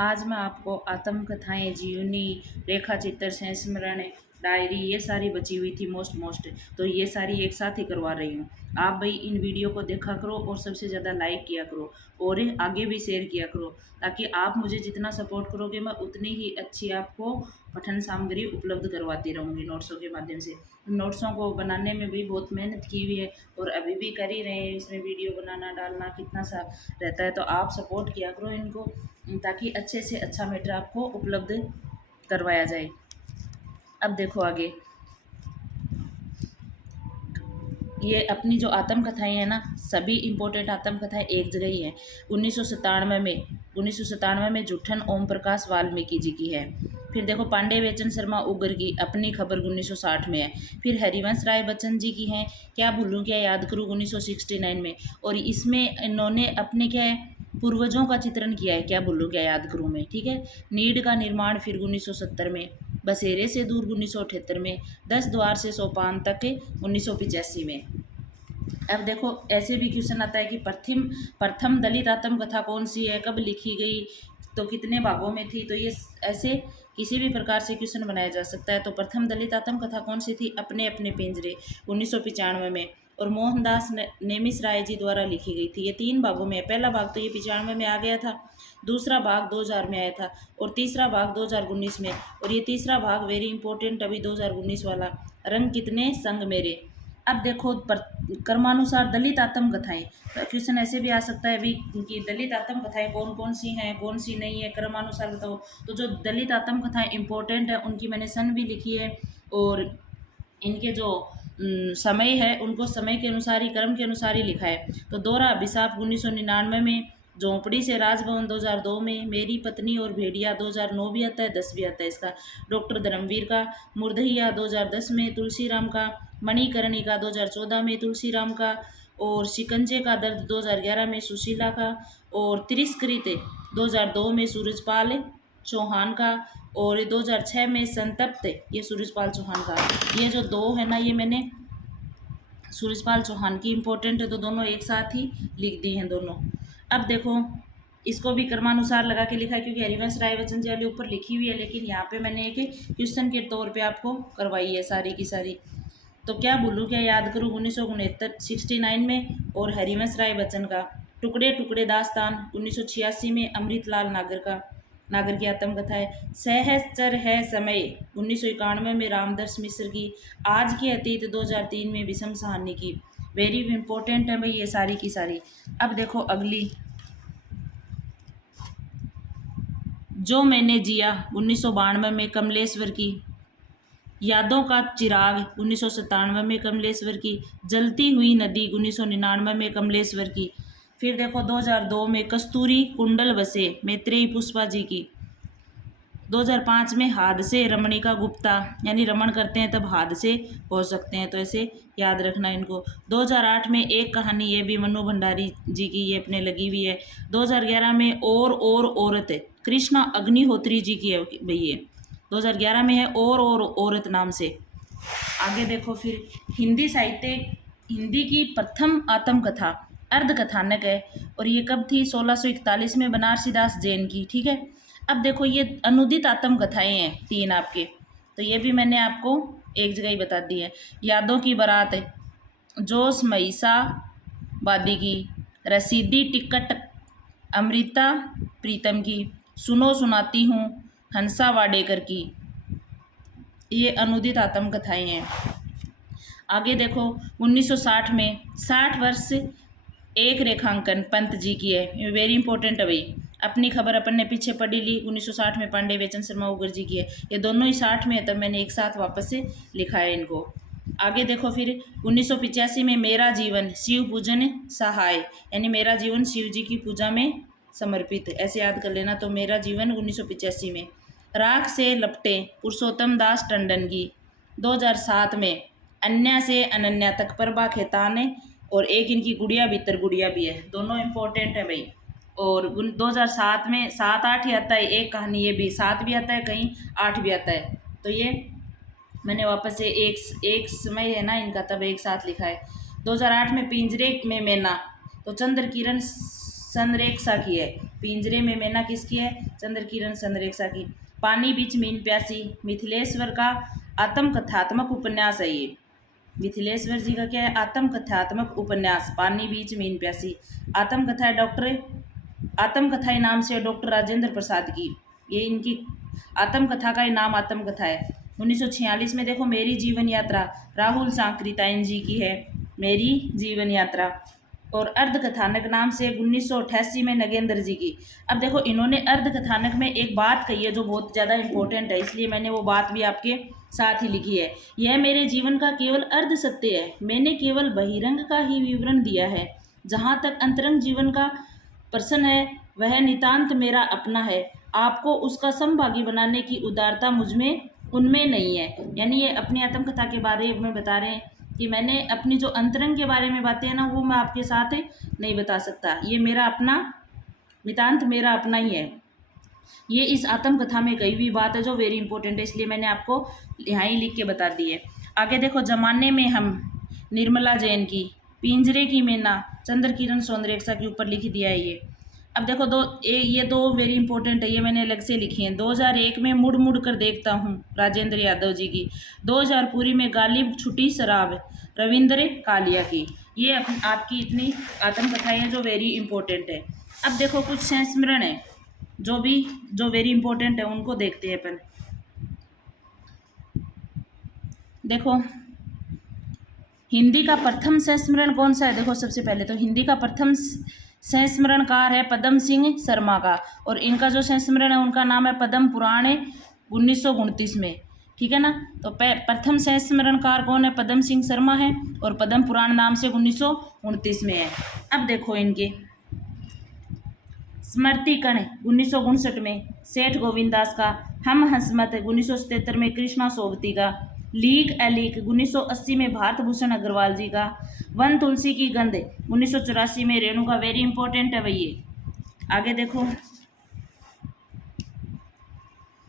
आज मैं आपको आत्मकथाएं, जीवनी, रेखा चित्र, संस्मरण, डायरी ये सारी बची हुई थी मोस्ट तो ये सारी एक साथ ही करवा रही हूँ। आप भाई इन वीडियो को देखा करो और सबसे ज़्यादा लाइक किया करो और आगे भी शेयर किया करो, ताकि आप मुझे जितना सपोर्ट करोगे मैं उतनी ही अच्छी आपको पठन सामग्री उपलब्ध करवाती रहूँगी नोट्सों के माध्यम से। नोट्सों को बनाने में भी बहुत मेहनत की हुई है और अभी भी कर ही रहे हैं। इसमें वीडियो बनाना डालना कितना सा रहता है, तो आप सपोर्ट किया करो इनको, ताकि अच्छे से अच्छा मैटर आपको उपलब्ध करवाया जाए। अब देखो आगे, ये अपनी जो आत्मकथाएं हैं ना, सभी इम्पोर्टेंट आत्मकथाएं एक जगह ही हैं। 1997 में जुठन ओम प्रकाश वाल्मीकि जी की है। फिर देखो पांडे बेचन शर्मा उगर की अपनी खबर 1960 में है। फिर हरिवंश राय बच्चन जी की हैं क्या भूलूं क्या याद करूं 1969 में, और इसमें इन्होंने अपने क्या है पूर्वजों का चित्रण किया है क्या भूलूं क्या याद करूं में। ठीक है, नीड का निर्माण फिर 1970 में, बसेरे से दूर 1978 में, 10 द्वार से सोपान तक 1985 में। अब देखो ऐसे भी क्वेश्चन आता है कि प्रथम दलित आत्मकथा कौन सी है, कब लिखी गई, तो कितने भागों में थी। तो ये ऐसे किसी भी प्रकार से क्वेश्चन बनाया जा सकता है। तो प्रथम दलित आत्मकथा कौन सी थी, अपने अपने पिंजरे 1995 में, और मोहनदास नेमिस राय जी द्वारा लिखी गई थी। ये 3 भागों में है। पहला भाग तो ये 95 में आ गया था, दूसरा भाग 2000 में आया था, और तीसरा भाग 2019 में। और ये तीसरा भाग वेरी इंपॉर्टेंट अभी 2019 वाला, रंग कितने संग मेरे। अब देखो क्रमानुसार दलित आत्मकथाएं, क्वेश्चन ऐसे भी आ सकता है अभी कि दलित आत्मकथाएं कौन कौन सी हैं, कौन सी नहीं है, क्रमानुसार बताओ। तो जो दलित आत्मकथाएं इंपॉर्टेंट है उनकी मैंने सन भी लिखी है, और इनके जो समय है उनको समय के अनुसार ही, क्रम के अनुसार ही लिखा है। तो दोहरा अभिशाप 1999 में, झोंपड़ी से राजभवन 2002 में, मेरी पत्नी और भेड़िया 2009 भी आता है, 10 भी आता है इसका, डॉक्टर धर्मवीर का, मुर्दहिया 2010 में, तुलसीराम का, मणिकर्णिका 2014 में, तुलसीराम का, और शिकंजे का दर्द 2011 में, सुशीला का, और तिरस्कृत 2002 में, सूरजपाल चौहान का, और 2006 में संतप्त, ये सूरजपाल चौहान का। ये जो 2 है ना, ये मैंने सूरजपाल चौहान की इम्पोर्टेंट है, तो दोनों एक साथ ही लिख दी हैं दोनों। अब देखो इसको भी क्रमानुसार लगा के लिखा है, क्योंकि हरिवंश राय बच्चन जी वाली ऊपर लिखी हुई है, लेकिन यहाँ पे मैंने एक क्वेश्चन के तौर पे आपको करवाई है सारी की सारी। तो क्या भूलूं क्या याद करूं 1969 में, और हरिवंश राय बच्चन का टुकड़े टुकड़े दास्तान 1986 में, अमृतलाल नागर की आत्मकथा है। सहचर है समय 1991 में, रामदर्श मिश्र की। आज के अतीत 2003 में, विषम सहानी की। वेरी इंपॉर्टेंट है भाई ये सारी की सारी। अब देखो अगली, जो मैंने जिया 1992 में, कमलेश्वर की। यादों का चिराग 1997 में, कमलेश्वर की। जलती हुई नदी 1999 में, कमलेश्वर की। फिर देखो 2002 में, कस्तूरी कुंडल बसे, मैत्रेयी पुष्पा जी की। 2005 में, हादसे रमणिका गुप्ता, यानी रमण करते हैं तब हादसे हो सकते हैं, तो ऐसे याद रखना इनको। 2008 में, एक कहानी, ये भी मनु भंडारी जी की, ये अपने लगी हुई है। 2011 में, और औरत, कृष्णा अग्निहोत्री जी की है भाई ये, 2011 में है, और औरत नाम से। आगे देखो फिर, हिंदी साहित्य, हिंदी की प्रथम आत्मकथा अर्धकथानक है, और ये कब थी 1641 में, बनारसी दास जैन की। ठीक है, अब देखो ये अनुदित आत्मकथाएं हैं 3 आपके, तो ये भी मैंने आपको एक जगह ही बता दी है। यादों की बारात, जोश महिषा वादी की। रसीदी टिकट, अमृता प्रीतम की। सुनो सुनाती हूँ, हंसा वाडेकर की। ये अनुदित आत्मकथाएं हैं। आगे देखो 1960 में, 60 वर्ष एक रेखांकन पंत जी की है, वेरी इंपॉर्टेंट है भाई। अपनी खबर अपन ने पीछे पढ़ी ली 1960 में, पांडे बेचन शर्मा उगर जी की है। ये दोनों ही 60 में है, तब मैंने एक साथ वापस से लिखा है इनको। आगे देखो फिर 1985 में, मेरा जीवन शिव पूजन सहाय, यानी मेरा जीवन शिव जी की पूजा में समर्पित, ऐसे याद कर लेना। तो मेरा जीवन 1985 में। राख से लपटे पुरुषोत्तम दास टंडन की। 2007 में, अन्या से अनन्या तक प्रभा खेतान है, और एक इनकी गुड़िया भीतर गुड़िया भी है, दोनों इम्पोर्टेंट है भाई। और 2007 में 7-8 ही आता है, एक कहानी ये भी 7 भी आता है, कहीं 8 भी आता है। तो ये मैंने वापस से एक समय है ना इनका, तब एक साथ लिखा है। 2008 में, पिंजरे में मैना, तो चंद्र किरण संरेखा की है। पिंजरे में मैना किसकी है? चंद्र किरण चंद्ररेखा की। पानी बीच मीन प्यासी मिथिलेश्वर का आत्मकथात्मक उपन्यास है ये। मिथिलेश्वर जी का क्या है? आत्मकथात्मक उपन्यास पानी बीच मीन प्यासी। आत्मकथा है डॉक्टर आत्मकथा नाम से डॉक्टर राजेंद्र प्रसाद की, ये इनकी आत्मकथा का ही नाम आत्मकथा है। 1946 में देखो मेरी जीवन यात्रा राहुल सांकृतायन जी की है, मेरी जीवन यात्रा। और अर्धकथानक नाम से 1988 में नगेंद्र जी की। अब देखो इन्होंने अर्धकथानक में एक बात कही है जो बहुत ज़्यादा इंपॉर्टेंट है, इसलिए मैंने वो बात भी आपके साथ ही लिखी है। यह मेरे जीवन का केवल अर्ध सत्य है, मैंने केवल बहिरंग का ही विवरण दिया है। जहाँ तक अंतरंग जीवन का प्रश्न है वह नितांत मेरा अपना है, आपको उसका समभागी बनाने की उदारता मुझमें उनमें नहीं है। यानी ये अपनी आत्मकथा के बारे में बता रहे हैं कि मैंने अपनी जो अंतरंग के बारे में बातें हैं ना वो मैं आपके साथ नहीं बता सकता, ये मेरा अपना नितांत मेरा अपना ही है। ये इस आत्मकथा में कही हुई बात है जो वेरी इंपॉर्टेंट है, इसलिए मैंने आपको यहाँ ही लिख के बता दी है। आगे देखो जमाने में हम निर्मला जैन की पिंजरे की मैना चंद्र किरण सौंदर्यरेखा के ऊपर लिख दिया है ये। अब देखो ये दो वेरी इंपॉर्टेंट है, ये मैंने अलग से लिखी हैं। 2001 में मुड़ मुड़ कर देखता हूँ राजेंद्र यादव जी की। 2000 पूरी में गालिब छुटी शराब रविंद्र कालिया की। ये आपकी इतनी आत्मकथाएं हैं जो वेरी इंपॉर्टेंट है। अब देखो कुछ संस्मरण है जो वेरी इंपॉर्टेंट है, उनको देखते हैं अपन। देखो हिंदी का प्रथम संस्मरण कौन सा है? देखो सबसे पहले तो हिंदी का प्रथम संस्मरणकार है पद्म सिंह शर्मा का, और इनका जो संस्मरण है उनका नाम है पद्म पुराण 1929 में, ठीक है ना। तो प्रथम संस्मरणकार कौन है? पद्म सिंह शर्मा है, और पद्म पुराण नाम से 1929 में है। अब देखो इनके स्मृति कण 1959 में सेठ गोविंद दास का, हम हंसमत 1977 में कृष्णा सोबती का, लीक एलिक 1980 में भारत भूषण अग्रवाल जी का, वन तुलसी की गंध 1984 में रेणु का। वेरी इंपॉर्टेंट है भैया। आगे देखो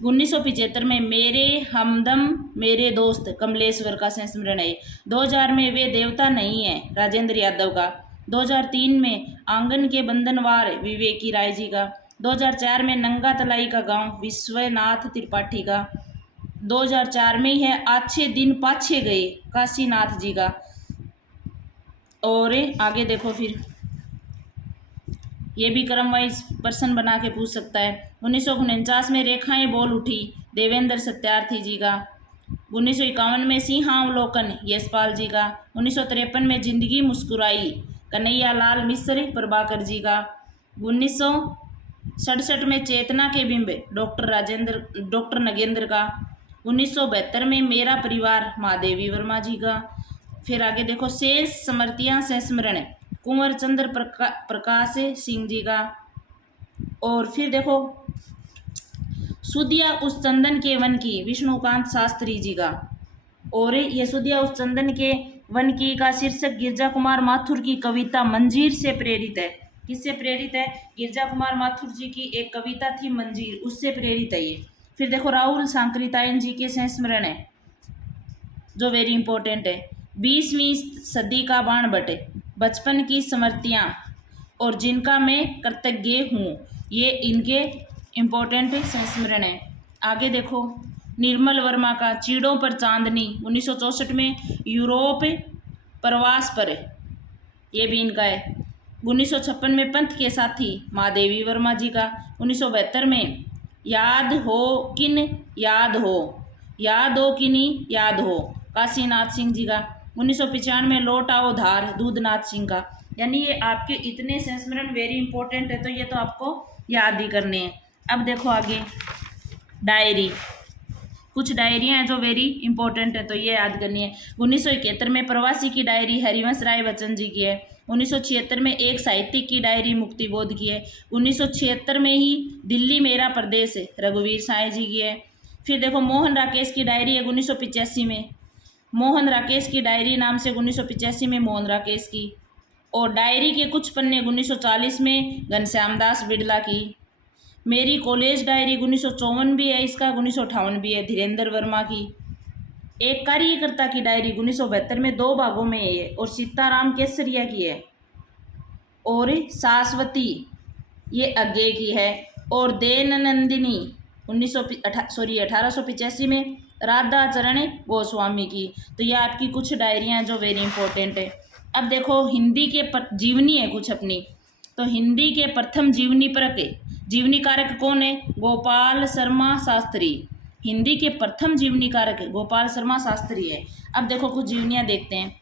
1975 में मेरे हमदम मेरे दोस्त कमलेश्वर का संस्मरण है। 2000 में वे देवता नहीं है राजेंद्र यादव का। 2003 में आंगन के बंधनवार विवेकी राय जी का। 2004 में नंगा तलाई का गांव विश्वनाथ त्रिपाठी का। 2004 में है अच्छे दिन पाछे गए काशीनाथ जी का। और आगे देखो फिर ये भी क्रम वाइज प्रश्न बना के पूछ सकता है। 1949 में रेखाएं बोल उठी देवेंद्र सत्यार्थी जी का। 1951 में सिंहावलोकन यशपाल जी का। 1953 में जिंदगी मुस्कुराई कन्हैया लाल मिश्र प्रभाकर जी का। 1967 में चेतना के बिंब डॉक्टर नगेंद्र का। 1972 में मेरा परिवार महादेवी वर्मा जी का। फिर आगे देखो शेष स्मृतियाँ संस्मरण कुंवर चंद्र प्रकाश सिंह जी का। और फिर देखो सुधिया उस चंदन के वन की विष्णुकांत शास्त्री जी का। और ये सुधिया उस चंदन के वन की का शीर्षक गिरजा कुमार माथुर की कविता मंजीर से प्रेरित है। किससे प्रेरित है? गिरजा कुमार माथुर जी की एक कविता थी मंजीर, उससे प्रेरित है ये। फिर देखो राहुल सांकृतायन जी के संस्मरण है जो वेरी इंपॉर्टेंट है। 20वीं सदी का बाण बटे बचपन की स्मृतियाँ और जिनका मैं कृतज्ञ हूँ, ये इनके इम्पोर्टेंट संस्मरण है। आगे देखो निर्मल वर्मा का चीड़ों पर चांदनी 1964 में यूरोप प्रवास पर, ये भी इनका है। 1956 में पंथ के साथी महादेवी वर्मा जी का। 1972 में याद हो किन याद हो किनी याद हो काशीनाथ सिंह जी का। 1995 में लौट आओ धार दूधनाथ सिंह का। यानी ये आपके इतने संस्मरण वेरी इंपॉर्टेंट है, तो ये तो आपको याद ही करने हैं। अब देखो आगे डायरी, कुछ डायरियाँ हैं जो वेरी इंपॉर्टेंट है, तो ये याद करनी है। 1971 में प्रवासी की डायरी हरिवंश राय बच्चन जी की है। 1976 में एक साहित्यिक की डायरी मुक्तिबोध की है। 1976 में ही दिल्ली मेरा प्रदेश रघुवीर साय जी की है। फिर देखो मोहन राकेश की डायरी है 1985 में, मोहन राकेश की डायरी नाम से 1985 में मोहन राकेश की। और डायरी के कुछ पन्ने 1940 में घनश्याम दास बिड़ला की। मेरी कॉलेज डायरी 1954 भी है इसका, 1958 भी है धीरेन्द्र वर्मा की। एक कार्यकर्ता की डायरी 1972 में 2 भागों में है और सीताराम केसरिया की है। और शाश्वती ये आगे की है। और देननंदिनी 1885 में राधा चरण गोस्वामी की। तो ये आपकी कुछ डायरियाँ जो वेरी इंपॉर्टेंट है। अब देखो हिंदी के जीवनी है कुछ अपनी। तो हिंदी के प्रथम जीवनी परक जीवनी कारक कौन है? गोपाल शर्मा शास्त्री। हिंदी के प्रथम जीवनी कारक गोपाल शर्मा शास्त्री है। अब देखो कुछ जीवनियाँ देखते हैं।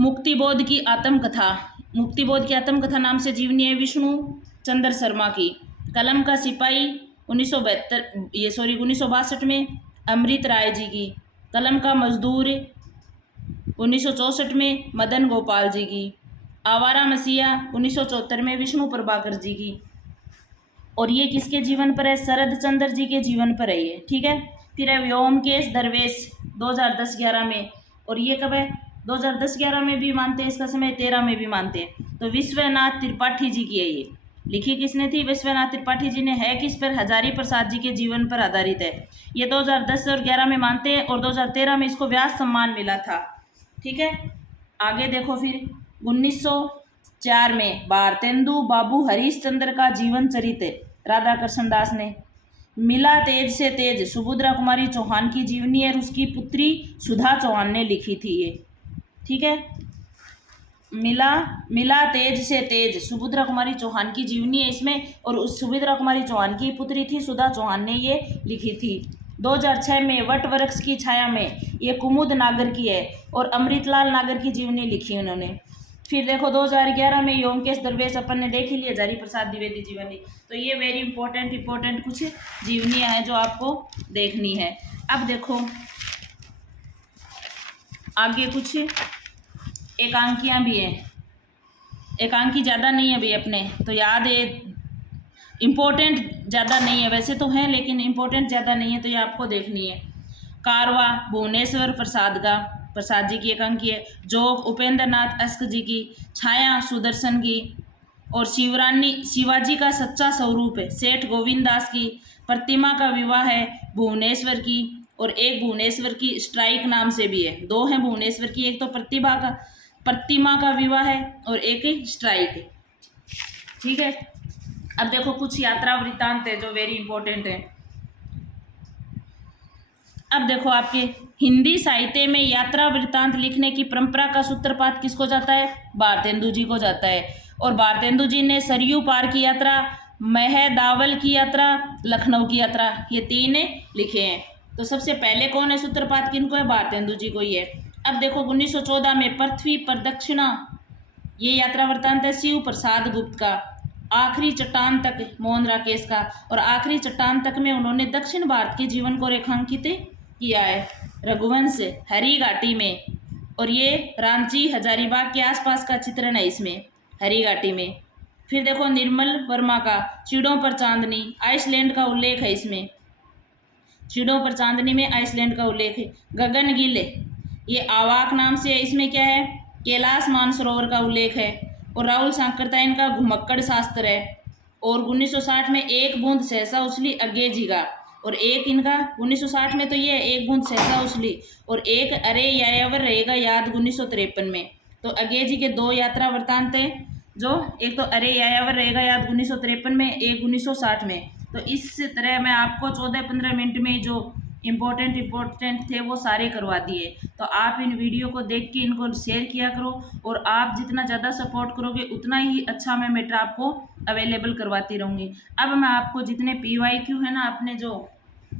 मुक्तिबोध की आत्मकथा, मुक्तिबोध की आत्मकथा नाम से जीवनी है विष्णु चंद्र शर्मा की। कलम का सिपाही 1962 में अमृत राय जी की। कलम का मजदूर 1964 में मदन गोपाल जी की। आवारा मसीहा 1974 में विष्णु प्रभाकर जी की। और ये किसके जीवन पर है? शरद चंद्र जी के जीवन पर है ये, ठीक है। फिर है व्योमकेश दरवेश 2010-11 में। और ये कब है? 2010-11 में भी मानते हैं इसका समय, 13 में भी मानते हैं। तो विश्वनाथ त्रिपाठी जी की है ये। लिखी किसने थी? विश्वनाथ त्रिपाठी जी ने। है किस पर? हजारी प्रसाद जी के जीवन पर आधारित है। ये 2010 और 11 में मानते हैं और 2013 में इसको व्यास सम्मान मिला था, ठीक है। आगे देखो फिर 1904 में भारतेंदु बाबू हरीशचंद्र का जीवन चरित्र राधा कृष्ण दास ने। मिला तेज से तेज सुभद्रा कुमारी चौहान की जीवनी है और उसकी पुत्री सुधा चौहान ने लिखी थी ये, ठीक है। मिला तेज से तेज सुभद्रा कुमारी चौहान की जीवनी है इसमें। और उस सुभद्रा कुमारी चौहान की पुत्री थी सुधा चौहान ने ये लिखी थी। 2006 में वट वृक्ष की छाया में ये कुमुद नागर की है और अमृतलाल नागर की जीवनी लिखी उन्होंने। फिर देखो 2011 में योमकेश दरवेश अपन ने देख ही लिया, हजारी प्रसाद द्विवेदी जीवनी। तो ये वेरी इंपॉर्टेंट कुछ जीवनियाँ हैं जो आपको देखनी है। अब देखो आगे कुछ एकांकियाँ भी हैं। एकांकी ज़्यादा नहीं है भाई अपने, तो याद है। इम्पोर्टेंट ज़्यादा नहीं है, वैसे तो हैं लेकिन इम्पोर्टेंट ज़्यादा नहीं है, तो ये आपको देखनी है। कारवा भुवनेश्वर प्रसाद जी की एकांकी है। जोग उपेंद्र नाथ अस्क जी की। छाया सुदर्शन की। और शिवरानी शिवाजी का सच्चा स्वरूप है सेठ गोविंद दास की। प्रतिमा का विवाह है भुवनेश्वर की। और एक भुवनेश्वर की स्ट्राइक नाम से भी है, दो हैं भुवनेश्वर की, एक तो प्रतिमा का विवाह है और एक स्ट्राइक है, ठीक है। अब देखो कुछ यात्रा वृत्तांत है जो वेरी इंपॉर्टेंट है। अब देखो आपके हिंदी साहित्य में यात्रा वृत्तांत लिखने की परंपरा का सूत्रपात किसको जाता है? भारतेंदु जी को जाता है। और भारतेंदु जी ने सरयू पार की यात्रा, महदावल की यात्रा, लखनऊ की यात्रा, ये तीन लिखे हैं। तो सबसे पहले कौन है सूत्रपात, किनको है? भारतेंदु जी को ही है। अब देखो 1914 में पृथ्वी प्रदक्षिणा, ये यात्रा वृत्तांत है शिव प्रसाद गुप्त का। आखिरी चट्टान तक मोहन राकेश का। और आखिरी चट्टान तक में उन्होंने दक्षिण भारत के जीवन को रेखांकित किया है रघुवंश हरी घाटी में। और ये रांची हजारीबाग के आसपास का चित्रण है इसमें, हरी घाटी में। फिर देखो निर्मल वर्मा का चिड़ों पर चांदनी, आइसलैंड का उल्लेख है इसमें। चिड़ों पर चांदनी में आइसलैंड का उल्लेख है। गगन गिल, ये आवाक नाम से है, इसमें क्या है? कैलाश मानसरोवर का उल्लेख है। और राहुल सांकरताइन का घुमक्कड़ शास्त्र है। और 1960 में एक बूंद सहसा उछली अज्ञे जी का। और एक इनका 1960 में तो ये है, एक बूंद सहसा उछली। और एक अरे यायावर रहेगा याद 1953 में। तो अज्ञे जी के दो यात्रा वृत्तांत हैं, जो एक तो अरे यायावर रहेगा याद 1953 में, एक 1960 में। तो इस तरह मैं आपको 14-15 मिनट में जो इम्पोर्टेंट थे वो सारे करवा दिए। तो आप इन वीडियो को देख के इनको शेयर किया करो। और आप जितना ज़्यादा सपोर्ट करोगे उतना ही अच्छा मैं मैटर आपको अवेलेबल करवाती रहूँगी। अब मैं आपको जितने PYQ है ना, अपने जो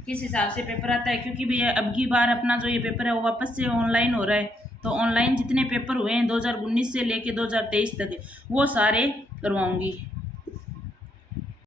किस हिसाब से पेपर आता है, क्योंकि भैया अब की बार अपना जो ये पेपर है वो वापस से ऑनलाइन हो रहा है। तो ऑनलाइन जितने पेपर हुए हैं 2019 से लेके 2023 तक वो सारे करवाऊँगी।